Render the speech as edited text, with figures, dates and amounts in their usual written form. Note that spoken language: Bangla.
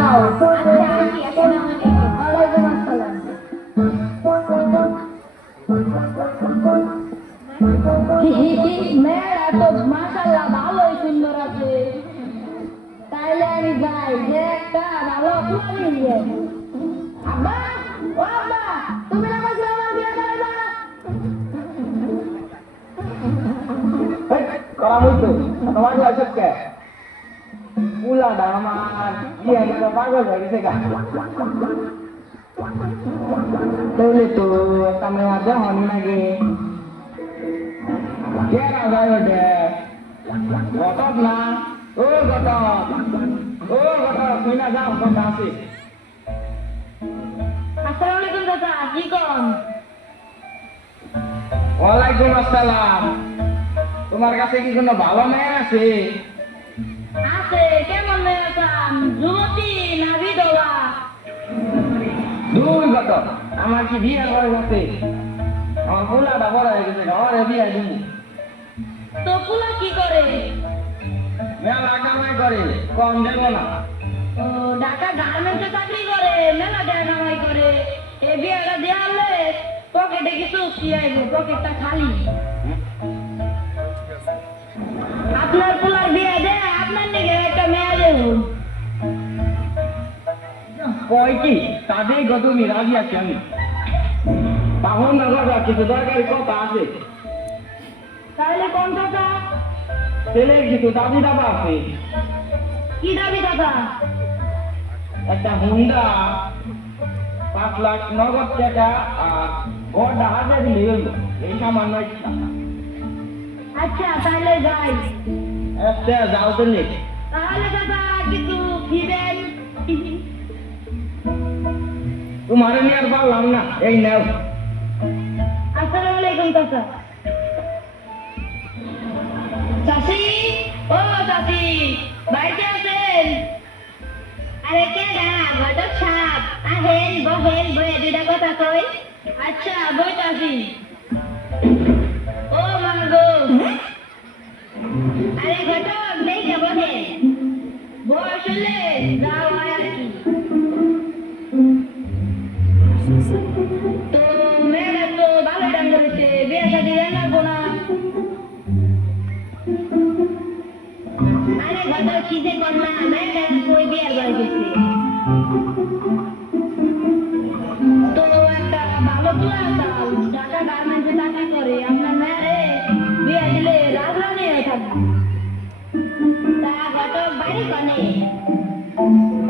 দাও। আচ্ছা আন্টি, আসসালামু আলাইকুম। ওয়ালাইকুম আসসালাম। মেয়েরা তো মাশাআল্লাহ ভালোই সুন্দর আছে। তাইলে আমি যাই, যে একটা ভালো কুমারী নিয়ে। আব্বা, ও আব্বা, তুমি না কইছিলে আমার বিয়ে করাইবা? করা হইতো তোমার লাইসেন্স কে পুলাটা আমার বিয়ে না পাগল হয়ে গেছে গা তাহলে তো একটা মেয়ে দেহনি নাকি কে না যায় ওটে গতক না ও গতক তুই না যাও কথা আছে আসসালামু আলাইকুম দাদা, কি কোন? ওয়ালাইকুম আসসালাম তোমার কাছে কি কোনো ভালো মেয়ে আছে আছে, কেমন মেয়ে আছেন? যুবতী না বিধবা? দুই গতক আমার কি বিয়ে করে গেছে আমার পুলাটা বড় হয়ে গেছে আমার বিয়ে দিব তো পুলা কি করে? মেলা কামাই করে কম দেব না ও, ঢাকা গার্মেন্টসে চাকরি করে, মেলা টাকা কামাই করে। এই বিয়েটা দেওয়ালে পকেটে কিছু শিয়াইবে, পকেটটা খালি। আপনার পোলার বিয়ে দে, আপনার দিকে একটা মেয়ে দেব। কয় কি তাদের গত রাজি আছি আমি পাবন নগর কিছু দরকারি কথা আছে তাহলে কোন কথা? ছেলের কিছু দাবি দাবা আছে কি দাবি দাদা? একটা হুন্ডা 5 লাখ নগদ টাকা আর ঘরটা হাজার দিলে হইল এই সামান্য ইচ্ছা আচ্ছা, তাহলে যাই। একটা যাও দিলে তাহলে দাদা কিছু দিবেন? তোমার নিয়ে আর পারলাম না এই নাও আসসালামু আলাইকুম চাচা। চাচি, ও চাচি, বাড়িতে আছেন? আরে কে না, ঘটক সাপ। আহেন বহেন, বয়ে দুটা কথা কই। আচ্ছা, বইতাছি। ও মা গো, আরে ঘটক নেই, বহে বয়স হলে যাও, আয়